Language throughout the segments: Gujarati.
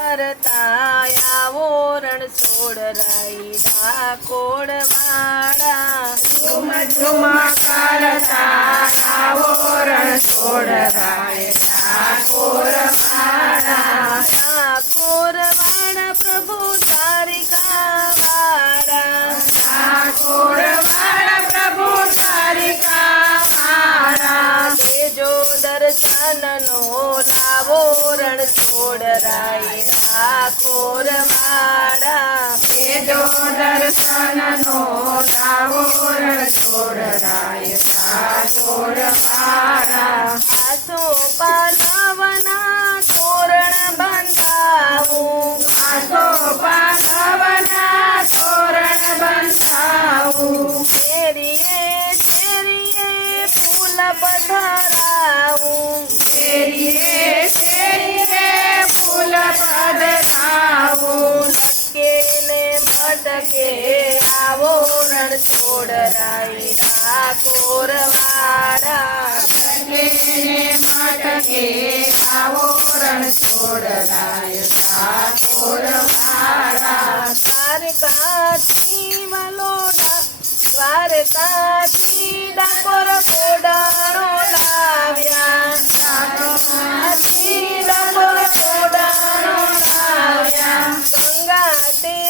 કરતા આવો રણછોડ રાઈ ડાકોર વાળા દર્શન નો લાવો રણ છોડ ડાકોર વાળા તેજો દર્શનનો લાવો રણછોડ રાય ઠાકોર મારા આસો પાલવના पधराऊं। तेरी तेरी फूल पधराऊं। सकेले मटके आवरण छोड़ राई कोरवाड़ा सकेले मटके आवरण छोड़ राई कोरवाड़ा तारका तीमलोना द्वारका तीडा कोरवे દ્વારકાથી ડાકોર ગોડાણો લાવ્યા ગંગા તે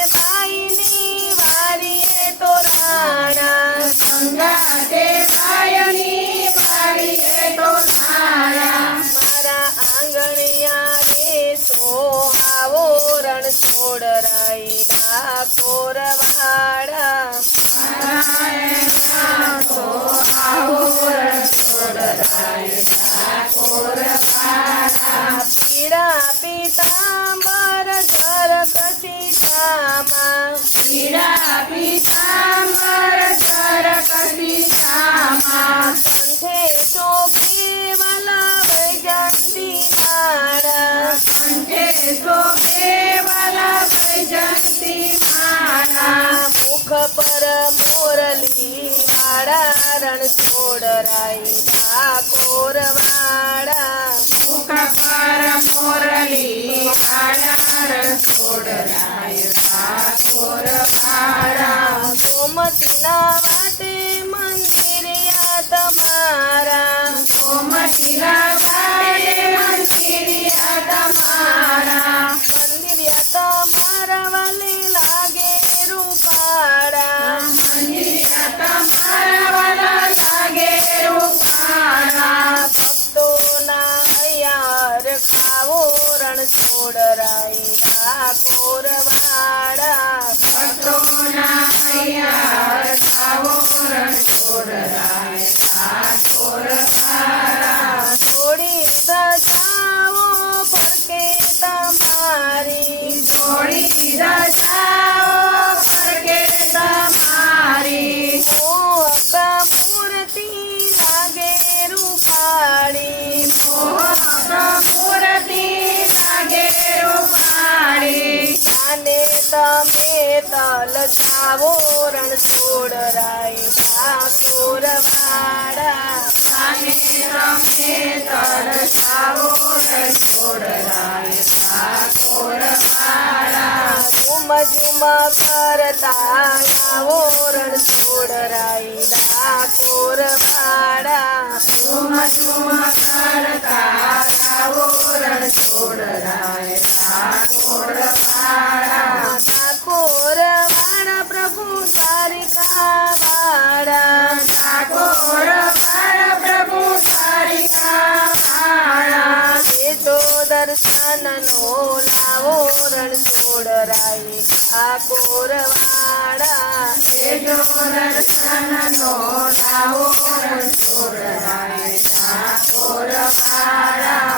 પીતાંબર ઘર કસી ચામા પીળા પીતાંબર ચર કસી શ્યામા કંઠે શોભે વાલા વૈજંતી મારા કંઠે શોભે વાલા વૈજંતી મારા મુખ પર મોરલી વાળા રણ છોડ ડાકોર વાળા. મુખ પર મોરલી વાળા છોડ રાય ઠાકોર મારા ગોમતીના ખાવો રણછોડ કોરવાડા. અહીંયા આવો રણછોડ રાય ઠાકોર મારા. પડકે તમારી છોડી રજાઓ તમે તલ જાવો રણછોડ રાઈ ડાકોર વાળા અને તલ તરસાવો રણ છોડ રાયડા મારા ઝુમ ઝુમ કરતા આવો રણ છોડ રાયડા વાળા ઝુમ ઝુમ કરતા આવો રણ છોડ રાયડા મારા વરસાદનો લાવો રણછોડ રાઈ આ કોરવાડા એ જો લાવો રણછોડ આ કોરવાડા